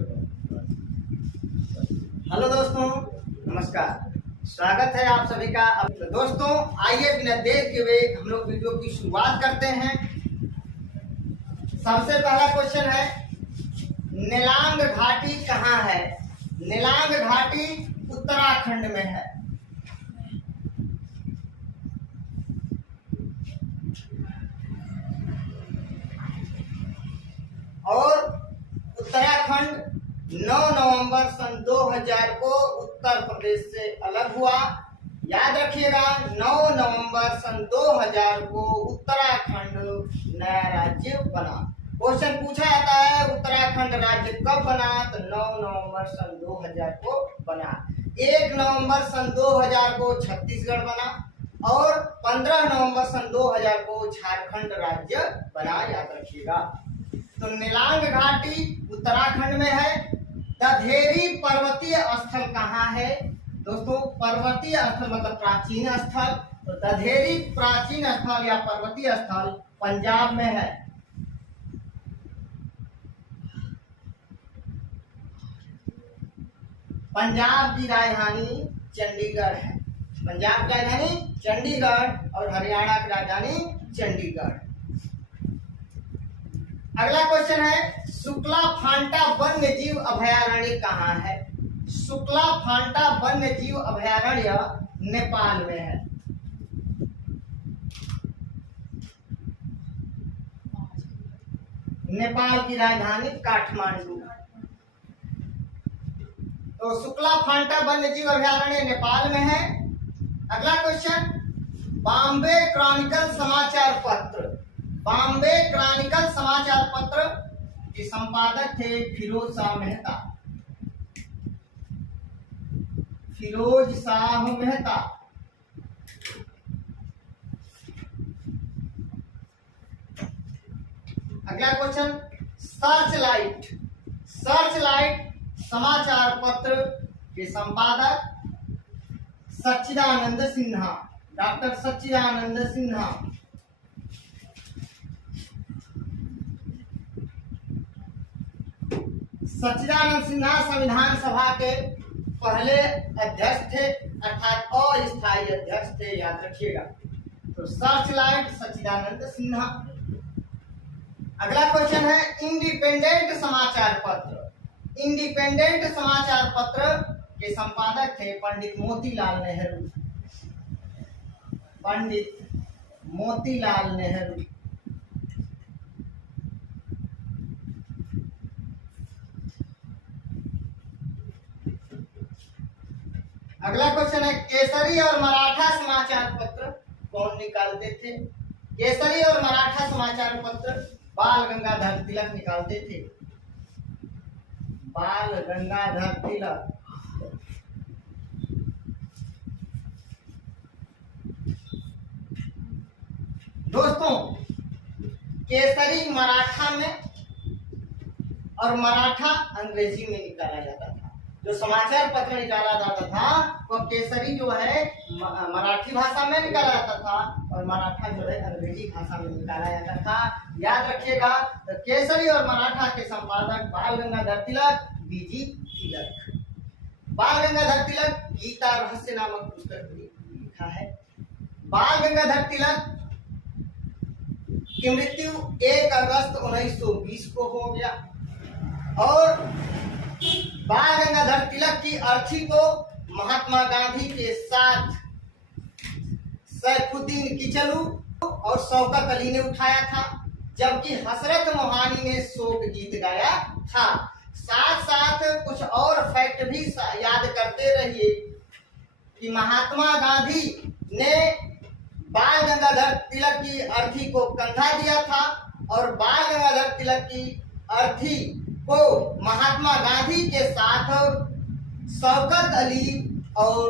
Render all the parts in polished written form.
Hello दोस्तों, नमस्कार। स्वागत है आप सभी का। दोस्तों आइए बिना देर के हुए हम लोग वीडियो की शुरुआत करते हैं। सबसे पहला क्वेश्चन है, नीलांग घाटी कहाँ है? नीलांग घाटी उत्तराखंड में है। और उत्तराखंड 9 नवंबर सन 2000 को उत्तर प्रदेश से अलग हुआ। याद रखिएगा, 9 नवंबर सन 2000 को उत्तराखंड नया राज्य बना। क्वेश्चन पूछा जाता है उत्तराखंड राज्य कब बना? तो 9 नवंबर सन 2000 को बना। 1 नवंबर सन 2000 को छत्तीसगढ़ बना और 15 नवंबर सन 2000 को झारखंड राज्य बना। याद रखिएगा। तो नीलांग घाटी उत्तराखंड में है। दधेरी पर्वतीय स्थल कहाँ है? दोस्तों पर्वतीय स्थल मतलब प्राचीन स्थल। तो दधेरी प्राचीन स्थल या पर्वतीय स्थल पंजाब में है। पंजाब की राजधानी चंडीगढ़ है। पंजाब की राजधानी चंडीगढ़ और हरियाणा की राजधानी चंडीगढ़। अगला क्वेश्चन है, शुक्ला फांटा वन्य जीव अभयारण्य कहाँ है? शुक्ला फांटा वन्य जीव अभयारण्य नेपाल में है। नेपाल की राजधानी काठमांडू। तो शुक्ला फांटा वन्य जीव अभयारण्य नेपाल में है। अगला क्वेश्चन, बॉम्बे क्रॉनिकल समाचार पत्र। बॉम्बे क्रॉनिकल समाचार पत्र के संपादक थे फिरोज शाह मेहता। फिरोज शाह मेहता। अगला क्वेश्चन, सर्चलाइट। सर्चलाइट समाचार पत्र के संपादक सच्चिदानंद सिन्हा, डॉक्टर सच्चिदानंद सिन्हा। सच्चिदानंद सिन्हा संविधान सभा के पहले अध्यक्ष थे, अर्थात अस्थायी अध्यक्ष थे। याद रखिएगा। तो सर्चलाइट सच्चिदानंद सिन्हा। अगला क्वेश्चन है, इंडिपेंडेंट समाचार पत्र। इंडिपेंडेंट समाचार पत्र के संपादक थे पंडित मोतीलाल नेहरू। पंडित मोतीलाल नेहरू। अगला क्वेश्चन है, केसरी और मराठा समाचार पत्र कौन निकालते थे? केसरी और मराठा समाचार पत्र बाल गंगाधर तिलक निकालते थे। बाल गंगाधर तिलक। दोस्तों केसरी मराठा में और मराठा अंग्रेजी में निकाला जाता था। जो समाचार पत्र निकाला जाता था वो केसरी जो है मराठी भाषा में निकाला जाता था और मराठा जो है अंग्रेजी भाषा में निकाला जाता था। याद रखिएगा। तो केसरी और मराठा के संपादक बाल गंगाधर तिलक, बीजी तिलक। बाल गंगाधर तिलक गीता रहस्य नामक पुस्तक लिखा है। बाल गंगाधर तिलक की मृत्यु 1 अगस्त 1920 को हो गया और बाल गंगाधर तिलक की अर्थी को महात्मा गांधी के साथ सैफुद्दीन किचलू और शौकत अली ने उठाया था, जबकि हसरत मोहानी ने शोक गीत गाया था। साथ साथ कुछ और फैक्ट भी याद करते रहिए कि महात्मा गांधी ने बाल गंगाधर तिलक की अर्थी को कंधा दिया था और बाल गंगाधर तिलक की अर्थी को महात्मा गांधी के साथ शौकत अली और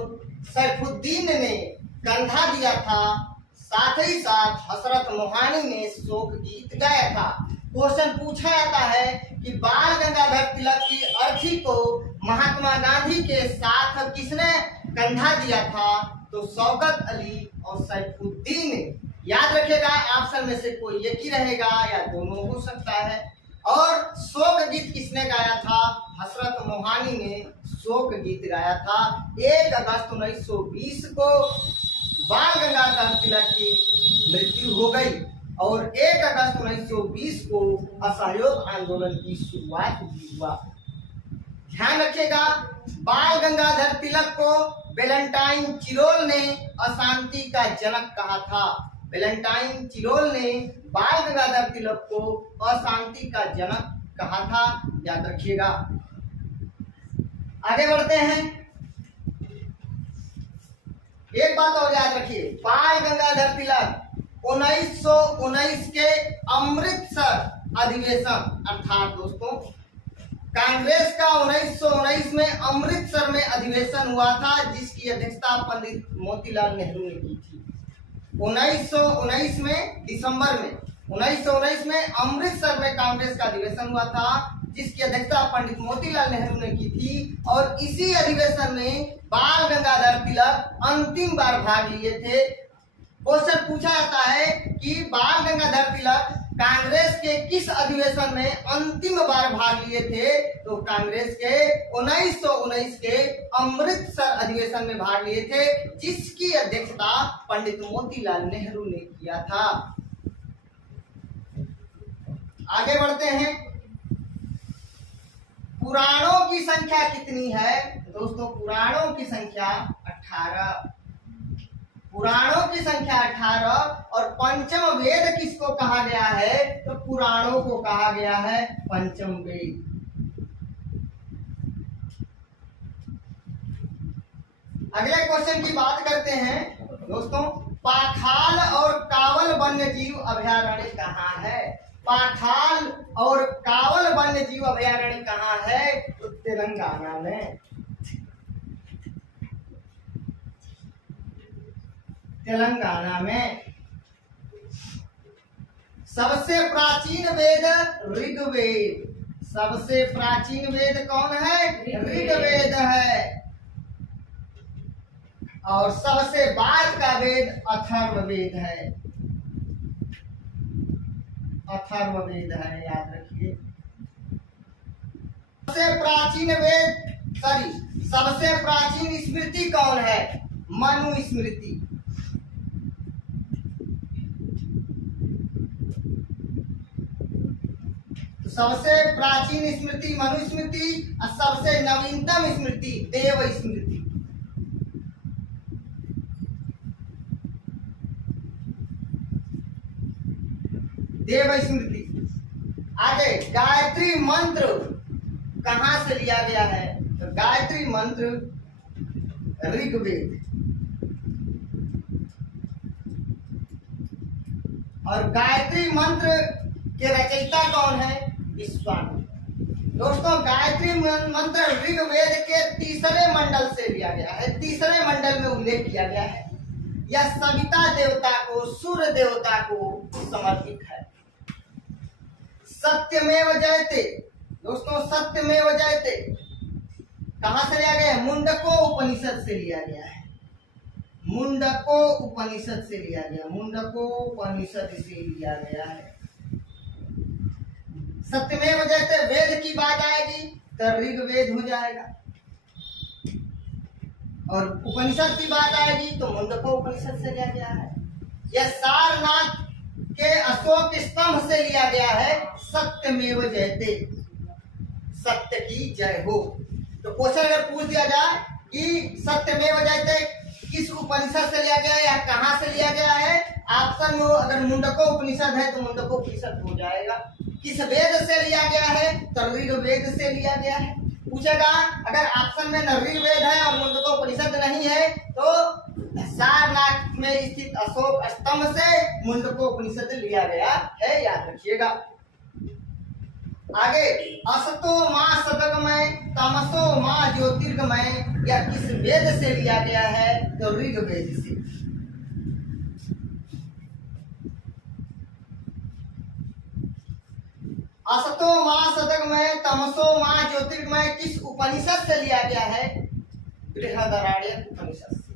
सैफुद्दीन ने कंधा दिया था। साथ ही साथ हसरत मोहानी ने शोक गीत गाया था। क्वेश्चन पूछा जाता है कि बाल गंगाधर तिलक की अर्थी को महात्मा गांधी के साथ किसने कंधा दिया था? तो शौकत अली और सैफुद्दीन। याद रखिएगा, ऑप्शन में से कोई एक ही रहेगा या दोनों हो सकता है। और शोक गीत किसने गाया था? शोक गीत गाया था। 1 अगस्त 1920 को बाल गंगाधर तिलक की मृत्यु हो गई और 1 अगस्त 1920 को असहयोग आंदोलन की शुरुआत भी हुआ। ध्यान रखिएगा, बाल गंगाधर तिलक को वेलेंटाइन चिरोल ने अशांति का जनक कहा था। वेलेंटाइन चिरोल ने बाल गंगाधर तिलक को अशांति का जनक कहा था, याद रखिएगा। आगे बढ़ते हैं। एक बात और याद रखिए, बाल गंगाधर तिलक 1919 के अमृतसर अधिवेशन अर्थात दोस्तों कांग्रेस का 1919 में अमृतसर में अधिवेशन हुआ था, जिसकी अध्यक्षता पंडित मोतीलाल नेहरू ने की थी। 1919 में दिसंबर में 1919 में अमृतसर में कांग्रेस का अधिवेशन हुआ था, जिसकी अध्यक्षता पंडित मोतीलाल नेहरू ने की थी और इसी अधिवेशन में बाल गंगाधर तिलक अंतिम बार भाग लिए थे। क्वेश्चन पूछा जाता है कि बाल गंगाधर तिलक कांग्रेस के किस अधिवेशन में अंतिम बार भाग लिए थे? तो कांग्रेस के 1919 के अमृतसर अधिवेशन में भाग लिए थे, जिसकी अध्यक्षता पंडित मोतीलाल नेहरू ने किया था। आगे बढ़ते हैं। पुराणों की संख्या कितनी है? दोस्तों पुराणों की संख्या 18। पुराणों की संख्या 18 और पंचम वेद किसको कहा गया है? तो पुराणों को कहा गया है पंचम वेद। अगले क्वेश्चन की बात करते हैं दोस्तों। पाखाल और कावल वन्य जीव अभयारण्य कहाँ है? पाखाल और कावल वन्य जीव अभयारण्य कहाँ है? तो तेलंगाना में। तेलंगाना में। सबसे प्राचीन वेद ऋग्वेद। सबसे प्राचीन वेद कौन है? ऋग्वेद है। और सबसे बाद का वेद अथर्ववेद है। अथर्ववेद है, याद रखिए। सबसे प्राचीन वेद सबसे प्राचीन स्मृति कौन है? मनुस्मृति। सबसे प्राचीन स्मृति मनुस्मृति और सबसे नवीनतम स्मृति देव स्मृति। देव स्मृति। आगे गायत्री मंत्र कहां से लिया गया है? तो गायत्री मंत्र ऋग्वेद। और गायत्री मंत्र के रचयिता कौन है? विश्वामित्र। दोस्तों गायत्री मंत्र ऋग्वेद के तीसरे मंडल से लिया गया है। तीसरे मंडल में उल्लेख किया गया है। यह सविता देवता को, सूर्य देवता को समर्पित है। सत्यमेव जयते। दोस्तों सत्यमेव जयते कहां से लिया गया है? मुंडको उपनिषद से लिया गया है। मुंडको उपनिषद से लिया गया। मुंडको उपनिषद से लिया गया है। सत्यमेव जयते वेद की बात आएगी तो ऋग्वेद हो जाएगा और उपनिषद की बात आएगी तो मुंडको उपनिषद से लिया गया है। यह सारनाथ के अशोक स्तंभ से लिया गया है। सत्यमेव जयते, सत्य की जय हो। तो क्वेश्चन अगर पूछ दिया जाए कि सत्यमेव जयते किस उपनिषद से लिया गया है या कहां से लिया गया है, ऑप्शन में अगर मुंडको उपनिषद है तो मुंडको उपनिषद हो जाएगा। किस वेद से लिया गया है? तो ऋग्वेद से लिया गया है। पूछेगा अगर ऑप्शन में न ऋग्वेद है और मुंडको उपनिषद नहीं है तो सारनाथ में स्थित अशोक स्तंभ से मुंडको उपनिषद लिया गया है, याद रखिएगा। आगे असतो मां सदगमय तमसो मां ज्योतिर्गमय, या किस वेद से लिया गया है? तो ऋग्वेद से। असतो मां सदगमय तमसो मां ज्योतिर्गमय किस उपनिषद से लिया गया है? बृहदारण्यक उपनिषद से।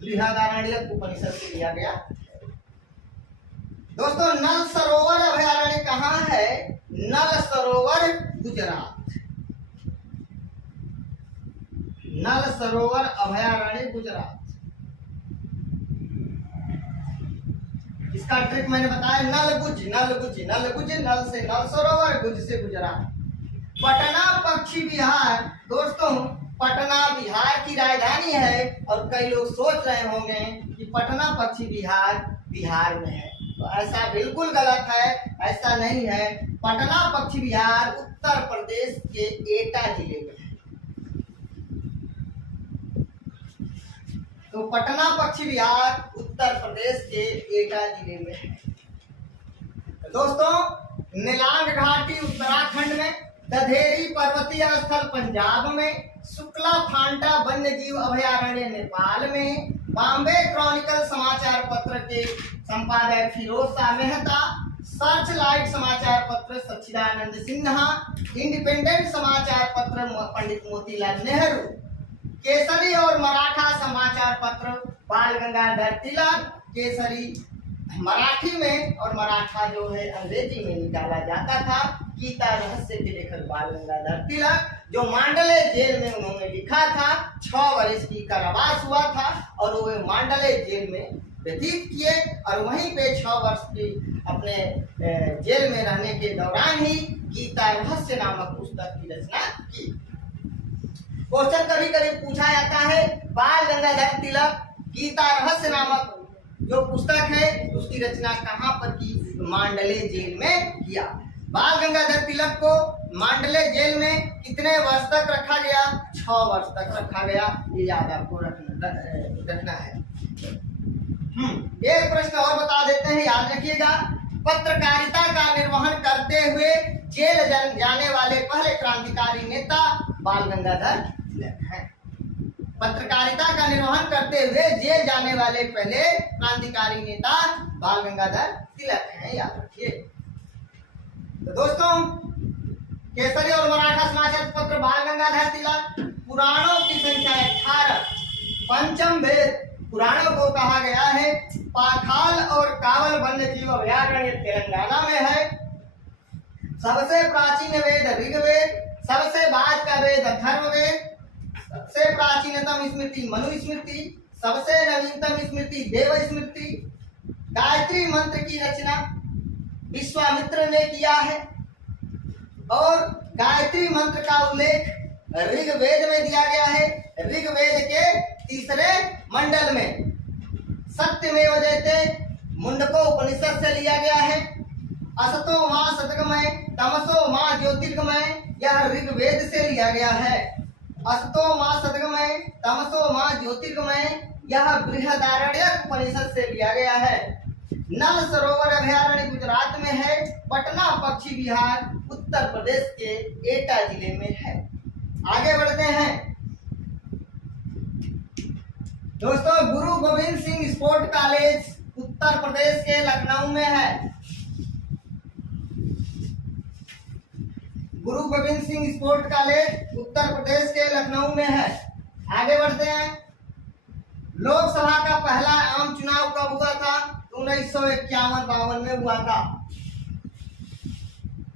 बृहदारण्यक उपनिषद से लिया गया। दोस्तों नल सरोवर अभयारण्य कहाँ है? नल सरोवर गुजरात, नल सरोवर अभयारण्य गुजरात। इसका ट्रिक मैंने बताया, नल गुज नल गुज नल गुज, नल से नल सरोवर, गुज से गुजरात। पटना पक्षी विहार, दोस्तों पटना बिहार की राजधानी है और कई लोग सोच रहे होंगे कि पटना पक्षी विहार बिहार में है, तो ऐसा बिल्कुल गलत है, ऐसा नहीं है। पटना पक्षी विहार उत्तर प्रदेश के एटा जिले में है। तो पटना पक्षी विहार उत्तर प्रदेश के एटा जिले में है। दोस्तों नीलांग घाटी उत्तराखंड में, दधेरी पर्वतीय स्थल पंजाब में, शुक्ला फांटा वन्य जीव अभयारण्य नेपाल में, बॉम्बे क्रॉनिकल समाचार पत्र के संपादक फिरोज शाह मेहता, सर्च लाइट समाचार पत्र सच्चिदानंद सिन्हा, इंडिपेंडेंट समाचार पत्र पंडित मोतीलाल नेहरू, केसरी और मराठा समाचार पत्र बाल गंगाधर तिलक, केसरी मराठी में और मराठा जो है अंग्रेजी में निकाला जाता था। गीता रहस्य के लेखक बाल गंगाधर तिलक, जो मांडले जेल में उन्होंने लिखा था, 6 वर्ष की कारावास हुआ था और वो मांडले जेल में व्यतीत किए और वहीं पे 6 वर्ष की अपने जेल में रहने के दौरान ही गीता रहस्य नामक पुस्तक की रचना की। क्वेश्चन कभी कभी पूछा जाता है, बाल गंगाधर तिलक गीता रहस्य नामक जो पुस्तक है उसकी रचना कहाँ पर की? मांडले जेल में किया। बाल गंगाधर तिलक को मांडले जेल में कितने वर्ष तक रखा गया? 6 वर्ष तक रखा गया। ये याद आपको रखना है। एक प्रश्न और बता देते हैं, याद रखिएगा। पत्रकारिता का निर्वहन करते हुए जेल जाने वाले पहले क्रांतिकारी नेता बाल गंगाधर तिलक हैं। पत्रकारिता का निर्वहन करते हुए जेल जाने वाले पहले क्रांतिकारी नेता बाल गंगाधर तिलक हैं, याद रखिए। तो दोस्तों केसरी और मराठा समाचार पत्र बाल गंगाधर तिलक, पुराणों की संख्या 18, पंचम वेद पुराणों को कहा गया है। पाखाल और कावल वन्य जीव अभयारण्य तेलंगाना में है। सबसे प्राचीन वेद ऋग्वेद, सबसे बाद का वेद अथर्ववेद, सबसे प्राचीनतम स्मृति मनुस्मृति, सबसे नवीनतम स्मृति देव स्मृति। गायत्री मंत्र की रचना विश्वामित्र ने किया है और गायत्री मंत्र का उल्लेख ऋग्वेद में दिया गया है। ऋग्वेद के 3 मंडल में सत्यमेव जयते मुंडको उपनिषद से लिया गया है। असतो मां सतगमय तमसो मां ज्योतिर्गमय, यह ऋग्वेद से लिया गया है। असतो मां सतगमय तमसो मां ज्योतिर्गमय, यह बृहदारण्यक उपनिषद से लिया गया है। नल सरोवर अभयारण्य गुजरात में है। पटना पक्षी विहार उत्तर प्रदेश के एटा जिले में है। आगे बढ़ते हैं दोस्तों। गुरु गोविंद सिंह स्पोर्ट कॉलेज उत्तर प्रदेश के लखनऊ में है। गुरु गोविंद सिंह स्पोर्ट कॉलेज उत्तर प्रदेश के लखनऊ में है। आगे बढ़ते हैं। लोकसभा का पहला आम चुनाव कब हुआ था? 1951-52 में हुआ था।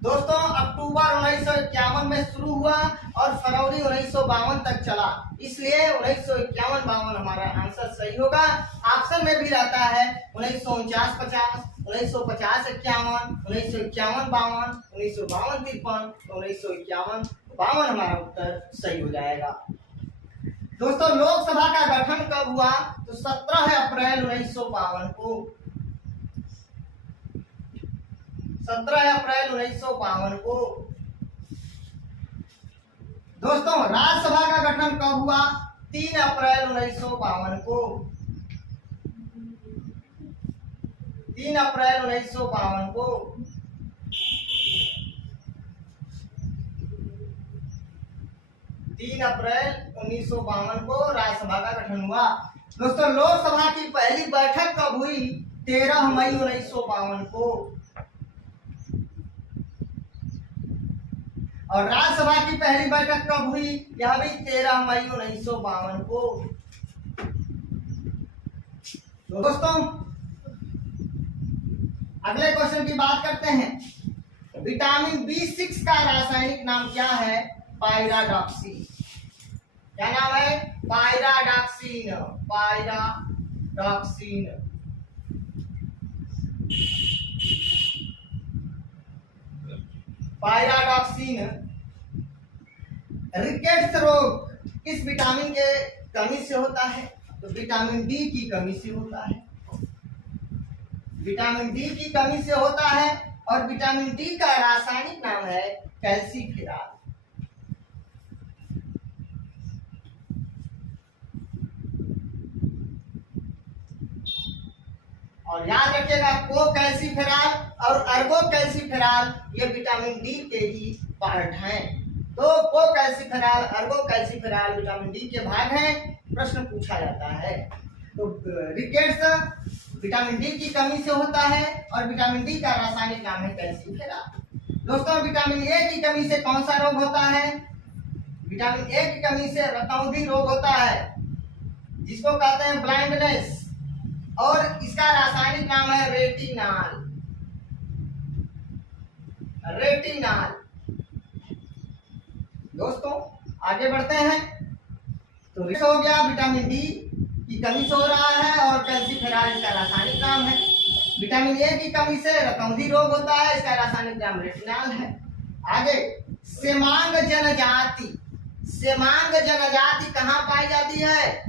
दोस्तों अक्टूबर 1951 में शुरू हुआ और फरवरी 1952 तक चला, इसलिए 1951-52 हमारा आंसर सही होगा। ऑप्शन में भी रहता है 1949-50, 1950-51, 1951-52, 1952-53, 1951-52 हमारा उत्तर सही हो जाएगा। दोस्तों लोकसभा का गठन कब हुआ? तो 17 अप्रैल 1952 को। 17 अप्रैल 1952 को। दोस्तों राज्यसभा का गठन कब हुआ? 3 अप्रैल 1952 को। 3 अप्रैल 1952 को। 3 अप्रैल 1952 को राज्यसभा का गठन हुआ। दोस्तों लोकसभा की पहली बैठक कब हुई? 13 मई 1952 को। और राज्यसभा की पहली बैठक कब हुई? यह भी 13 मई 1952 को। दोस्तों अगले क्वेश्चन की बात करते हैं। विटामिन B6 का रासायनिक नाम क्या है? पायराडॉक्सिन। क्या नाम है? पायराडॉक्सिन। पायराडॉक्सिन। पायराडॉक्सिन। रिकेट्स रोग किस विटामिन के कमी से होता है? तो विटामिन डी की कमी से होता है। विटामिन डी की कमी से होता है और विटामिन डी का रासायनिक नाम है कैल्सीफेरॉल। और याद रखिएगा कोकैल्सिफेरॉल और अर्गोकैल्सिफेरॉल ये विटामिन डी के ही पार्ट हैं। तो कोकैल्सिफेरॉल अर्गोकैल्सिफेरॉल विटामिन डी के भाग हैं। प्रश्न पूछा जाता है। तो रिकेट्स विटामिन डी की कमी से होता है और विटामिन डी का रासायनिक नाम है कैल्सीफेरॉल। दोस्तों विटामिन ए की कमी से कौन सा रोग होता है? विटामिन ए की कमी से रतौंधी रोग होता है, जिसको कहते हैं ब्लाइंडनेस, और इसका रासायनिक नाम है रेटिनॉल। रेटिनॉल। दोस्तों आगे बढ़ते हैं। तो हो गया विटामिन डी की कमी से हो रहा है और कैल्सीफेरॉल इसका रासायनिक नाम है। विटामिन ए की कमी से रतौंधी रोग होता है, इसका रासायनिक नाम रेटिनॉल है। आगे सेमांग जनजाति। सेमांग जनजाति कहाँ पाई जाती है?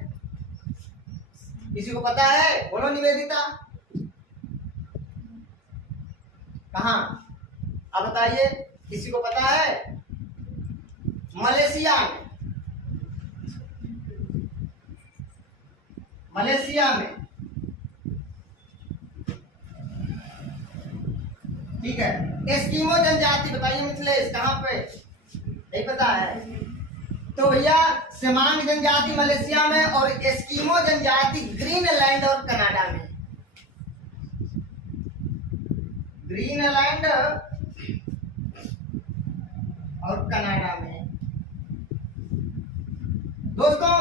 किसी को पता है? बोलो निवेदिता। कहाँ? आप बताइए, किसी को पता है? मलेशिया में। मलेशिया में, ठीक है। एस्किमो जनजाति बताइए मिथिलेश, कहाँ पे? नहीं पता है? तो भैया सेमांग जनजाति मलेशिया में और एस्किमो जनजाति ग्रीनलैंड और कनाडा में। ग्रीनलैंड और कनाडा में। दोस्तों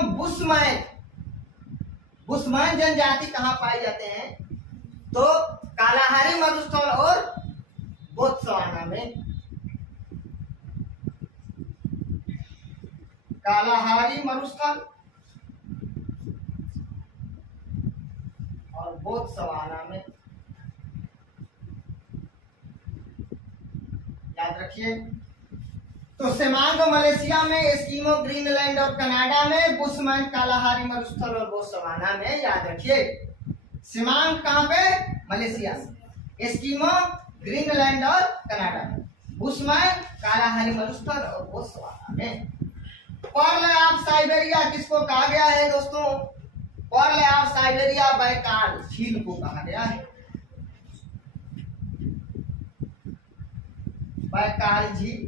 बुशमैन जनजाति कहाँ पाए जाते हैं? तो कालाहारी मरुस्थल और बोत्सवाना में। कालाहारी मरुस्थल और बोत्सवाना में। याद रखिए। तो सेमांग मलेशिया में, एस्किमो ग्रीनलैंड और कनाडा में, बुशमैन कालाहारी मरुस्थल और बोत्सवाना में। याद रखिए। सेमांग कहाँ पे? मलेशिया में। एस्किमो ग्रीनलैंड और कनाडा में। बुशमैन कालाहारी मरुस्थल और बोत्सवाना में। पर्ल ऑफ साइबेरिया किसको कहा गया है दोस्तों? पर्ल ऑफ साइबेरिया बैकाल झील को कहा गया है। बैकाल झील,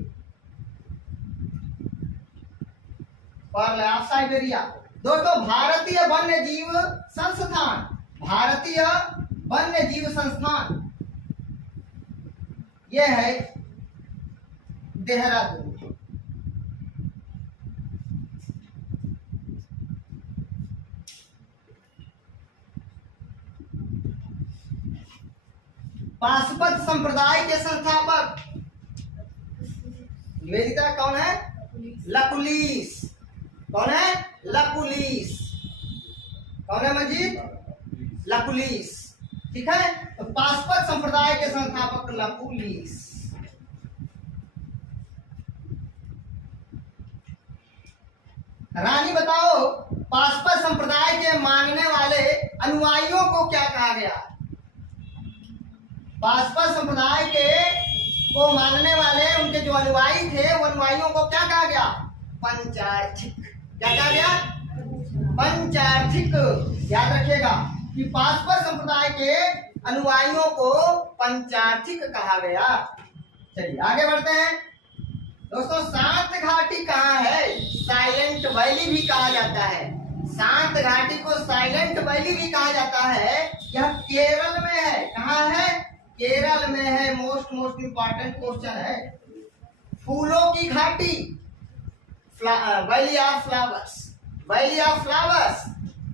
पर्ल ऑफ साइबेरिया। दोस्तों भारतीय वन्य जीव संस्थान, भारतीय वन्य जीव संस्थान यह है देहरादून। पाशुपत संप्रदाय के संस्थापक निवेदिता कौन है? लकुलिस। कौन है? लकुलिस। कौन है मंजीत? लकुलिस। ठीक है। तो पाशुपत संप्रदाय के संस्थापक लकुलिस। रानी बताओ, पाशुपत संप्रदाय के मानने वाले अनुयायियों को क्या कहा गया? पाशुपत संप्रदाय के को मानने वाले उनके जो अनुयायी थे, वो अनुयायियों को क्या कहा गया? पंचार्थिक। क्या कहा गया? पंचार्थिक। याद रखिएगा कि पाशुपत संप्रदाय के अनुयायियों को पंचार्थिक कहा गया। चलिए आगे बढ़ते हैं। दोस्तों शांत घाटी कहाँ है? साइलेंट वैली भी कहा जाता है। शांत घाटी को साइलेंट वैली भी कहा जाता है। यह केरल में है। कहाँ है? केरल में है। मोस्ट इंपॉर्टेंट क्वेश्चन है। फूलों की घाटी, valley of flowers. Valley of flowers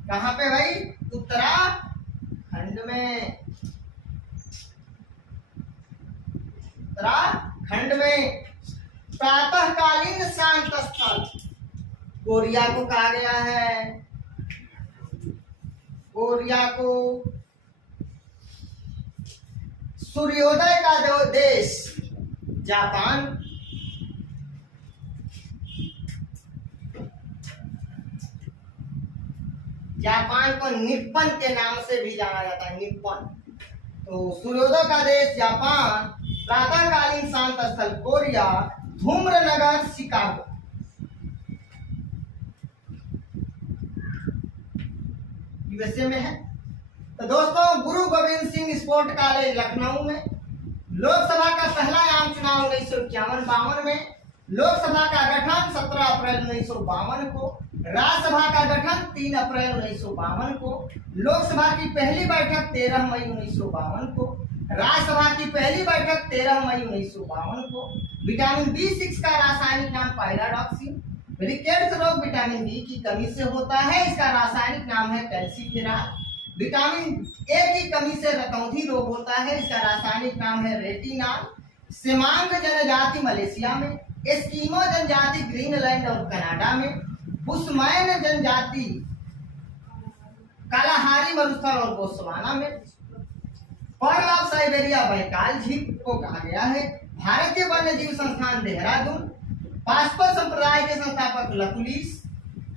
कहाँ पे भाई? उत्तराखंड में। उत्तराखंड खंड में प्रातःकालीन शांत स्थल कोरिया को कहा गया है। कोरिया को सूर्योदय का देश जापान, जापान को निप्पन के नाम से भी जाना जाता है, निप्पन। तो सूर्योदय का देश जापान, प्रातःकालीन शांत स्थल कोरिया, धूम्र नगर शिकागो। यूएसए में है। तो दोस्तों, गुरु गोविंद सिंह स्पोर्ट कॉलेज लखनऊ में लोकसभा का पहला आम चुनाव 1951-52 में, लोकसभा का गठन 17 अप्रैल 1952 को, राज्यसभा का गठन 3 अप्रैल 1952 को, लोकसभा की पहली बैठक 13 मई 1952 को, राज्यसभा की पहली बैठक 13 मई 1952 को। विटामिन B6 का रासायनिक नाम पायराडॉक्सिन। रिकेट्स रोग विटामिन बी की कमी से होता है, इसका रासायनिक नाम है कैल्सीफेरॉल। विटामिन ए की कमी से रतौंधी रोग होता है, इसका रासायनिक नाम है रेटिनॉल। सेमांग जनजाति मलेशिया में, एस्किमो जनजाति ग्रीनलैंड और कनाडा में, बुशमैन जनजाति कालाहारी मरुस्थल और बोत्सवाना में, पर्ल ऑफ साइबेरिया बैकाल झील को कहा गया है। भारतीय वन्य जीव संस्थान देहरादून, पासपल संप्रदाय के संस्थापक लकुलिस,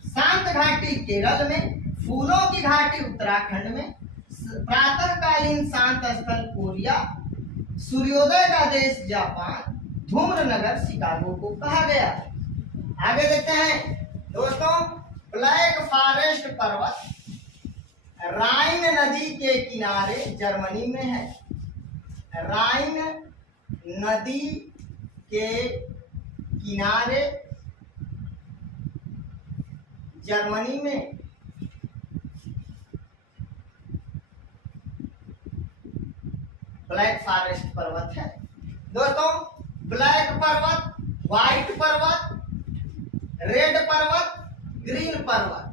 शांत घाटी केरल में, फूलों की घाटी उत्तराखंड में, प्रातःकालीन शांत स्थल कोरिया, सूर्योदय का देश जापान, धूम्र नगर शिकागो को कहा गया। आगे देखते हैं दोस्तों, ब्लैक फॉरेस्ट पर्वत राइन नदी के किनारे जर्मनी में है। राइन नदी के किनारे जर्मनी में ब्लैक फॉरेस्ट पर्वत है। दोस्तों, ब्लैक पर्वत, व्हाइट पर्वत, रेड पर्वत, ग्रीन पर्वत,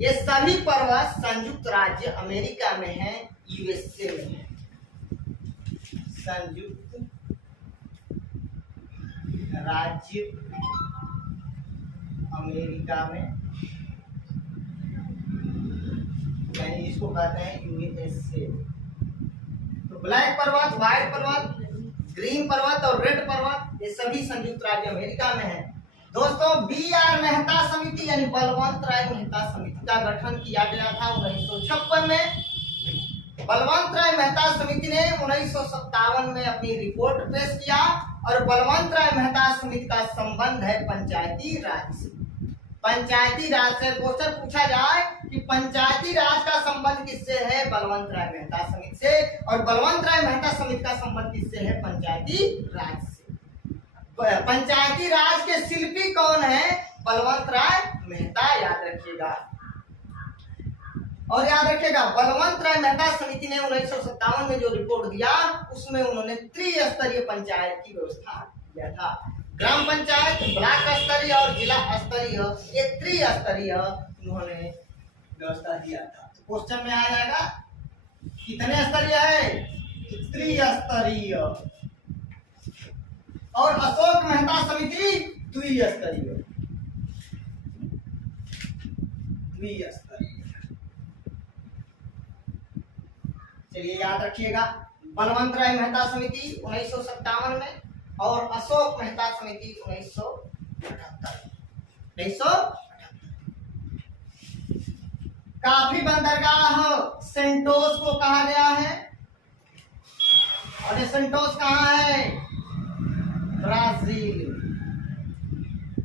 ये सभी पर्वत संयुक्त राज्य अमेरिका में है, यूएसए में है। संयुक्त राज्य अमेरिका में, यानी इसको कहते हैं यूएसए। तो ब्लैक पर्वत, व्हाइट पर्वत, ग्रीन पर्वत और रेड पर्वत, ये सभी संयुक्त राज्य अमेरिका में है। दोस्तों, B.R. मेहता समिति यानी बलवंत राय मेहता समिति का गठन किया गया था 1956 में। बलवंत राय मेहता समिति ने 1957 में अपनी रिपोर्ट पेश किया और बलवंत राय मेहता समिति का संबंध है पंचायती राज से। पंचायती राज से क्वेश्चन पूछा जाए कि पंचायती राज का संबंध किससे है, बलवंत राय मेहता समिति से, और बलवंत राय मेहता समिति का संबंध किससे है, पंचायती राज से। पंचायती राज के शिल्पी कौन है, बलवंत राय मेहता, याद रखिएगा। और याद रखिएगा, बलवंत राय मेहता समिति ने 1957 में जो रिपोर्ट दिया उसमें उन्होंने त्रिस्तरीय पंचायत की व्यवस्था किया था। ग्राम पंचायत, ब्लॉक स्तरीय और जिला स्तरीय, ये त्रिस्तरीय उन्होंने व्यवस्था दिया था। तो क्वेश्चन में आ जाएगा कितने स्तरीय है, त्रिस्तरीय। और अशोक मेहता समिति द्विस्तरीय। चलिए याद रखिएगा, बलवंत राय मेहता समिति 1957 में और अशोक मेहता समिति 1978। काफी बंदरगाह सेंटोस को कहा गया है, और ये सेंटोस कहाँ है, ब्राजील।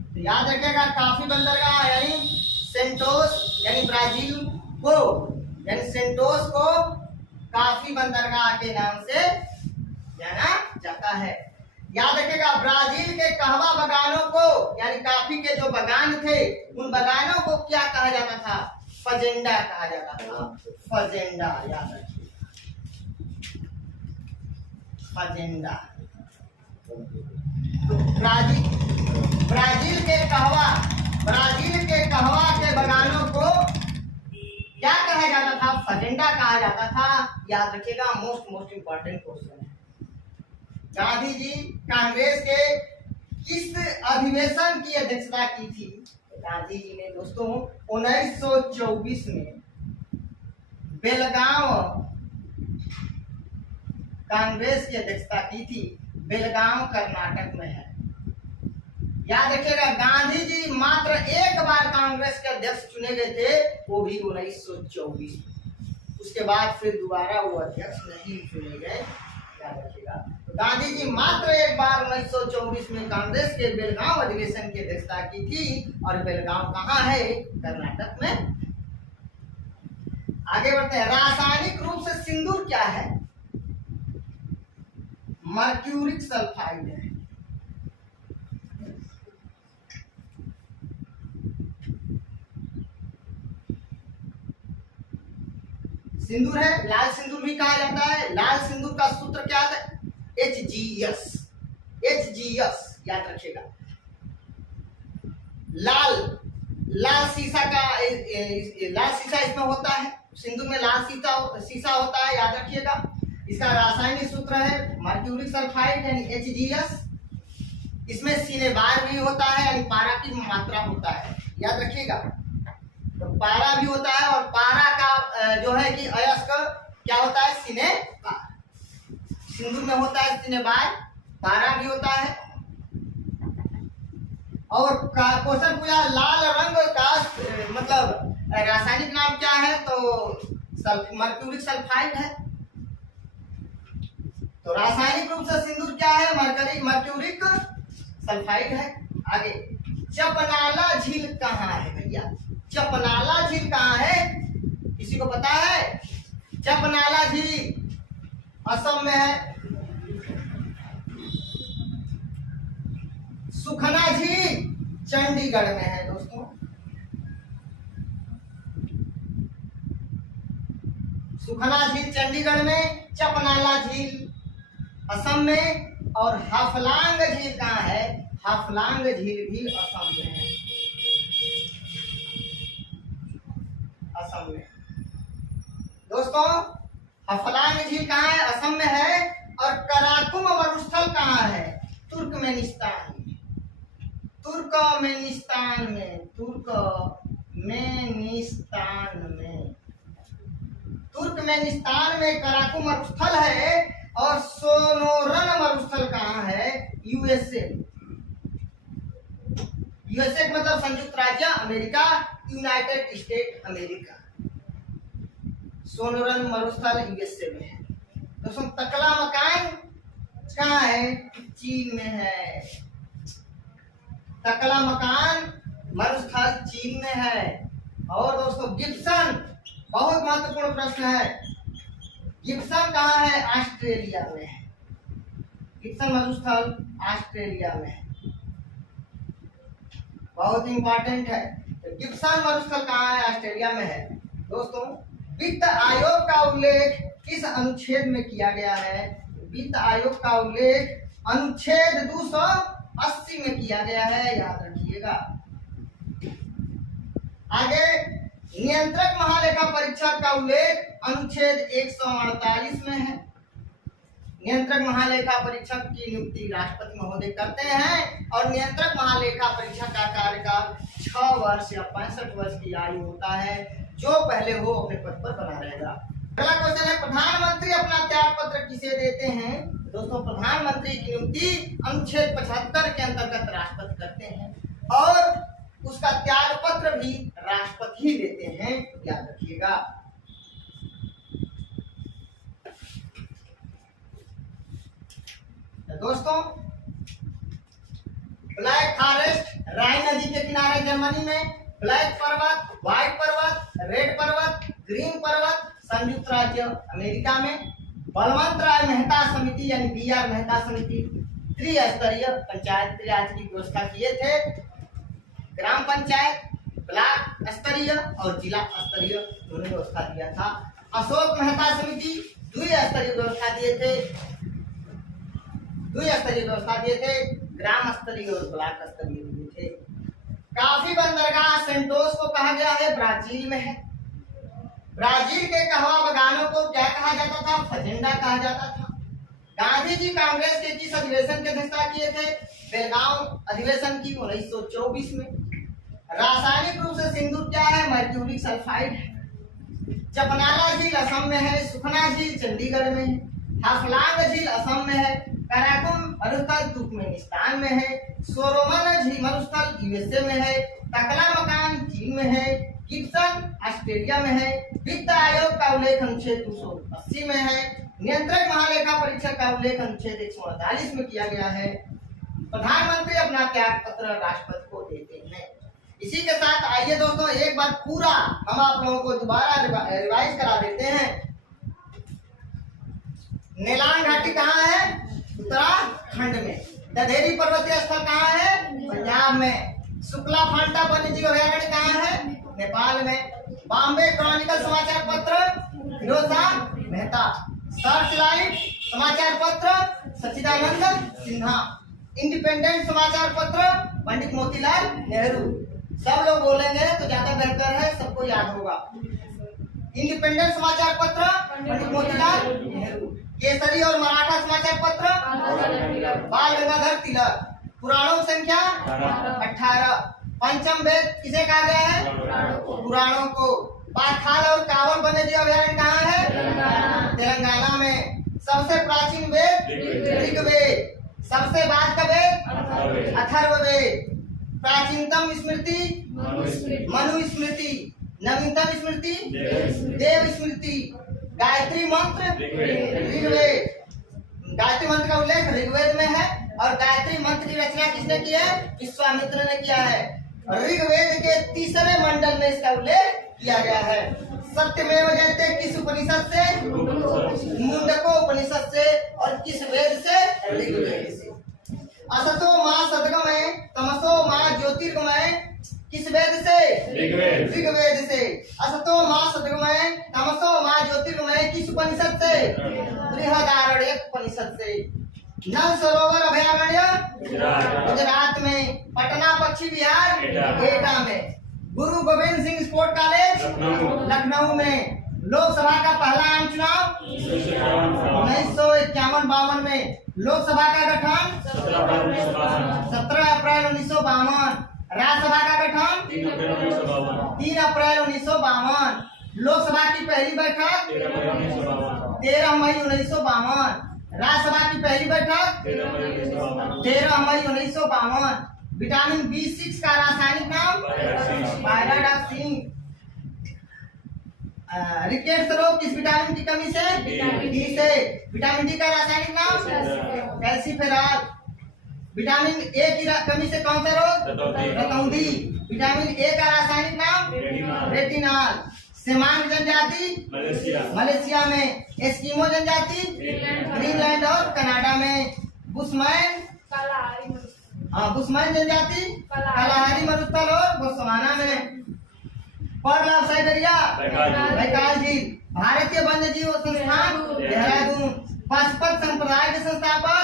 तो याद रखिएगा, काफी बंदरगाह यानी सेंटोस यानी ब्राजील को, यानी सेंटोस को काफी बंदरगाह के नाम से जाना जाता है। याद रखिएगा, ब्राजील के कहवा बगानों को, यानी काफी के जो बगान थे उन बगानों को क्या कहा जाता था, फजेंडा कहा जाता था। फजेंडा, याद रखिएगा, फजेंडा। तो ब्राजील के कहवा के बगानों को क्या कहा जाता था, फजेंडा कहा जाता था। याद रखिएगा, मोस्ट इंपॉर्टेंट क्वेश्चन है। गांधी जी कांग्रेस के किस अधिवेशन की अध्यक्षता की थी? गांधी जी ने दोस्तों 1924 में बेलगांव कांग्रेस की अध्यक्षता की थी। बेलगांव कर्नाटक में है। याद रखिएगा, गांधी जी मात्र एक बार कांग्रेस के अध्यक्ष चुने गए थे, वो भी 1924 में। उसके बाद फिर दोबारा वो अध्यक्ष नहीं चुने गए। याद रखिएगा, तो गांधी जी मात्र एक बार 1924 में कांग्रेस के बेलगांव अधिवेशन की अध्यक्षता की थी। और बेलगांव कहाँ है? कर्नाटक में। आगे बढ़ते हैं। रासायनिक रूप से सिंदूर क्या है? मर्क्यूरिक सल्फाइड है। सिंदूर है। लाल सिंदूर भी कहा जाता है। लाल सिंदूर का सूत्र क्या है? HGS। HGS याद रखिएगा। लाल शीशा का लाल शीशा इसमें होता है। सिंदूर में लाल शीशा होता है, याद रखिएगा। इसका रासायनिक सूत्र है मर्क्यूरिक सल्फाइड यानी HGS। इसमें सिनेबार भी होता है यानी पारा की मात्रा होता है, याद रखिएगा। तो पारा भी होता है और पारा का जो है कि अयस्क क्या होता है? सिनेबार। सिंदूर में होता है सिनेबार, पारा भी होता है। और क्वेश्चन पूछा लाल रंग का मतलब रासायनिक नाम क्या है? तो मर्क्यूरिक सल्फाइड है। तो रासायनिक रूप से सिंदूर क्या है? मर्क्यूरिक सल्फाइड है। आगे, चपनाला झील कहाँ है भैया? चपनाला झील कहाँ है? किसी को पता है? चपनाला झील असम में है। सुखना झील चंडीगढ़ में है दोस्तों। सुखना झील चंडीगढ़ में, चपनाला झील असम में। और हाफलांग झील कहाँ है? हाफलांग झील भी असम में है। असम में दोस्तों हाफलांग झील कहाँ है? असम में है। और कराकुम मरुस्थल कहाँ है? तुर्कमेनिस्तान में। तुर्कमेनिस्तान में। तुर्कमेनिस्तान में कराकुम मरुस्थल है। और सोनोरन मरुस्थल कहाँ है? USA। USA मतलब संयुक्त राज्य America, United state America. Sonoran मरुस्थल USA में है। दोस्तों तकला मकान कहाँ है? चीन में है। तकला मकान मरुस्थल चीन में है। और दोस्तों गिब्सन, बहुत महत्वपूर्ण प्रश्न है। गिब्सन कहाँ है? ऑस्ट्रेलिया में है। गिब्सन मरुस्थल ऑस्ट्रेलिया में है, बहुत इंपॉर्टेंट है। तो गिब्सन मरुस्थल कहाँ है? ऑस्ट्रेलिया में है। दोस्तों वित्त आयोग का उल्लेख किस अनुच्छेद में किया गया है? वित्त आयोग का उल्लेख अनुच्छेद 280 में किया गया है, याद रखिएगा। आगे, नियंत्रक महालेखा परीक्षक का उल्लेख अनुच्छेद 148 में है। नियंत्रक महालेखा परीक्षक की नियुक्ति राष्ट्रपति महोदय करते हैं। और नियंत्रक महालेखा परीक्षक का कार्यकाल 6 वर्ष या 65 वर्ष की आयु होता है। जो पहले हो अपने पद पर बना रहेगा। अगला क्वेश्चन है, प्रधानमंत्री अपना त्याग पत्र किसे देते हैं? दोस्तों प्रधानमंत्री की नियुक्ति अनुच्छेद 75 के अंतर्गत राष्ट्रपति करते हैं। और उसका त्याग पत्र भी राष्ट्रपति ही देते हैं, याद रखिएगा। दोस्तों ब्लैक फॉरेस्ट राइन नदी के किनारे जर्मनी में, ब्लैक पर्वत, व्हाइट पर्वत, रेड पर्वत, ग्रीन पर्वत संयुक्त राज्य अमेरिका में, बलवंत राय मेहता समिति यानी BR मेहता समिति त्रिस्तरीय पंचायत राज की व्यवस्था किए थे। ग्राम पंचायत, ब्लॉक स्तरीय और जिला स्तरीय दोनों व्यवस्था दिया था। अशोक मेहता समिति द्विस्तरीय व्यवस्था दिए थे। द्विस्तरीय व्यवस्था दिए थे, ग्राम स्तरीय और ब्लॉक स्तरीय दिए थे। काफी बंदरगाह सेंटोस को कहा गया है, ब्राजील में है। ब्राजील के कहवा बगानों को क्या कहा जाता था? फजेंडा कहा जाता था। गांधी जी कांग्रेस के किस अधिवेशन की अध्यक्षता किए थे? बेलगांव अधिवेशन की 1924 में। रासायनिक रूप से सिंदूर क्या है? मर्क्यूरिक सल्फाइड है। चपनाला झील असम में है, सुखना झील चंडीगढ़ में है, हाफलांग झील असम में है, कराकुम मरुस्थल तुर्कमेनिस्तान में है, सोरोमन झील मरुस्थल यूएसए में है, तकला मकान चीन में है, गिब्सन ऑस्ट्रेलिया में है, वित्त आयोग का उल्लेख अनुच्छेद 280 में है, नियंत्रक महालेखा परीक्षक का उल्लेख अनुच्छेद 148 में किया गया है। प्रधानमंत्री अपना त्याग पत्र राष्ट्रपति को देते हैं। इसी के साथ आइए दोस्तों एक बार पूरा हम आप लोगों को दोबारा रिवाइज करा देते हैं। नेलांग घाटी कहाँ है? उत्तराखंड में। दधेरी पर्वतीय स्थल कहाँ है? पंजाब में। शुक्ला फांटा वन्यजीव अभयारण्य कहाँ है? नेपाल में। बॉम्बे क्रॉनिकल समाचार पत्र फिरोज मेहता। सर्च लाइट समाचार पत्र सच्चिदानंद सिन्हा। इंडिपेंडेंट समाचार पत्र पंडित मोतीलाल नेहरू। सब लोग बोलेंगे तो ज्यादा बेहतर है, सबको याद होगा। इंडिपेंडेंट समाचार पत्र पंडित मोतीलाल नेहरू। केसरी और मराठा समाचार पत्र बाल गंगाधर तिलक। पुराणों संख्या 18। पंचम वेद किसे कहा गया है? पुराणों को। पाखाल और कावल वन्यजीव अभयारण्य कहाँ है? तेलंगाना में। सबसे प्राचीन वेद ऋग्वेद। सबसे बाद का वेद अथर्ववेद। प्राचीनतम स्मृति मनुस्मृति। नवीनतम स्मृति देव स्मृति। गायत्री मंत्र ऋग्वेद। गायत्री मंत्र का उल्लेख ऋग्वेद में है और गायत्री मंत्र की रचना किसने की है? विश्वामित्र ने किया है। ऋग्वेद के तीसरे मंडल में इसका उल्लेख किया गया है। सत्यमेव जयते किस उपनिषद से? मुंडको उपनिषद से। और किस वेद से? ऋग्वेद से। असतो मां सद्गमय तमसो मां ज्योतिर्गमय किस वेद से? ऋग्वेद से। असतो मां सद्गमय तमसो मां ज्योतिर्गमय किस उपनिषद से? बृहदारण्यक उपनिषद से। नल सरोवर अभयारण्य गुजरात में। पटना पक्षी विहार एटा में। गुरु गोविंद सिंह स्पोर्ट कॉलेज लखनऊ में। लोकसभा का पहला आम चुनाव 1951-52 में। लोकसभा का गठन 17 अप्रैल 1952। राज्यसभा का गठन 3 अप्रैल 1952। लोकसभा की पहली बैठक 13 मई 1952। राज्यसभा की पहली बैठक 13 मई 1952। विटामिन B6 का रासायनिक नाम पायराडॉक्सिन। रिकेट्स रोग किस विटामिन की कमी से? डी से। विटामिन डी का रासायनिक नाम कैल्सीफेरॉल। विटामिन ए की कमी से कौन सा रोग? रतौंधी। विटामिन ए का रासायनिक नाम रेटिनॉल। सेमांग जनजाति मलेशिया में। एस्किमो जनजाति ग्रीनलैंड और कनाडा में। बुशमैन बुशमैन जनजाति कलाहारी मरुस्थल और बोत्सवाना में। पर्ल ऑफ साइबेरिया बैकाल झील। भारतीय वन्यजीव संस्थान देहरादून। पाशुपत संप्रदाय के संस्थापक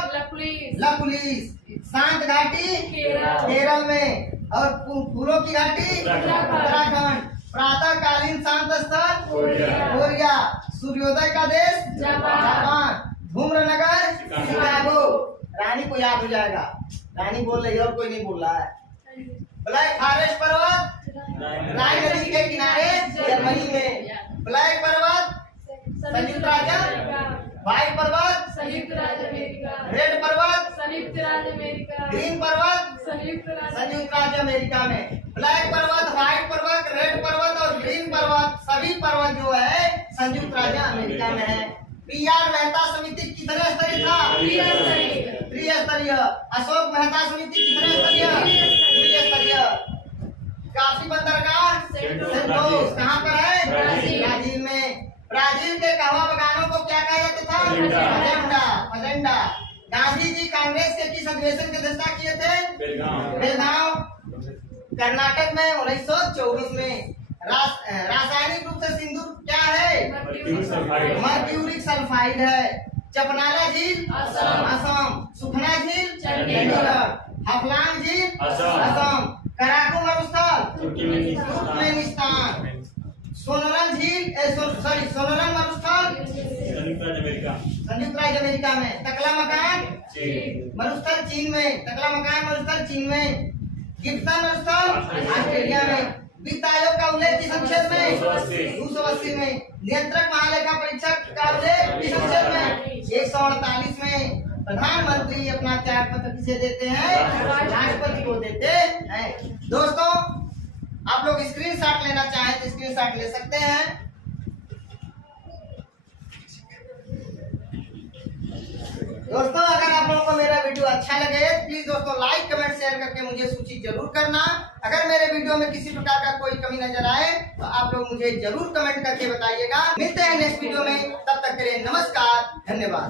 लकुलिस। शांत घाटी केरल में और फूलों की घाटी उत्तराखंड। प्रातःकालीन शांत स्थल कोरिया। सूर्योदय का देश जापान। धूम्र नगर शिकागो। रानी को याद हो जाएगा, रानी बोल रही है और कोई नहीं बोल रहा है। ब्लैक फॉरेस्ट पर्वत राइन नदी के किनारे जर्मनी में। ब्लैक पर्वत संयुक्त राज्य। व्हाइट पर्वत संयुक्त राज्य अमेरिका। रेड पर्वत संयुक्त राज्य अमेरिका। ग्रीन पर्वत संयुक्त राज्य अमेरिका में। ब्लैक पर्वत, व्हाइट पर्वत, रेड पर्वत और ग्रीन पर्वत सभी पर्वत जो है संयुक्त राज्य अमेरिका में है। PR मेहता समिति कितने स्तरीय था? त्रिस्तरीय। अशोक मेहता समिति कितने स्तरीय? त्रिस्तरीय। काफी बंदरगाह सेंटोस कहाँ पर है? ब्राजील में। ब्राजील के कहवा बगानों को क्या कहा जाता था? फजेंडा। गांधी जी कांग्रेस के किस अधिवेशन की अध्यक्षता किए थे? बेलगांव कर्नाटक में 1924 में। रासायनिक रूप से सिंदूर क्या है? मर्क्यूरिक सल्फाइड है। चपनाला झील असम। सुखना झील चंडीगढ़। हाफलांग झील असम। कराकू मरुस्थल तुर्कमेनिस्तान। सोनोरन झील सोनोरन मरुस्थल संयुक्त राज्य अमेरिका में। टकला मकान मरुस्थल चीन में। टकला मकान मरुस्थल चीन में। गिब्सन मरुस्थल ऑस्ट्रेलिया में। वित्त आयोग का उल्लेख किस अनुच्छेद में? 280 में। नियंत्रक महालेखा परीक्षक का उल्लेख किस अनुच्छेद में? 148 में। प्रधानमंत्री अपना त्याग पत्र किसे देते हैं? राष्ट्रपति को देते हैं। दोस्तों, आप लोग स्क्रीनशॉट लेना चाहें तो स्क्रीनशॉट ले सकते हैं। दोस्तों, अगर आप लोगों को मेरा वीडियो अच्छा लगे प्लीज दोस्तों लाइक कमेंट शेयर करके मुझे सूचित जरूर करना। अगर मेरे वीडियो में किसी प्रकार का कोई कमी नजर आए तो आप लोग मुझे जरूर कमेंट करके बताइएगा। मिलते हैं नेक्स्ट वीडियो में, तब तक के लिए नमस्कार, धन्यवाद।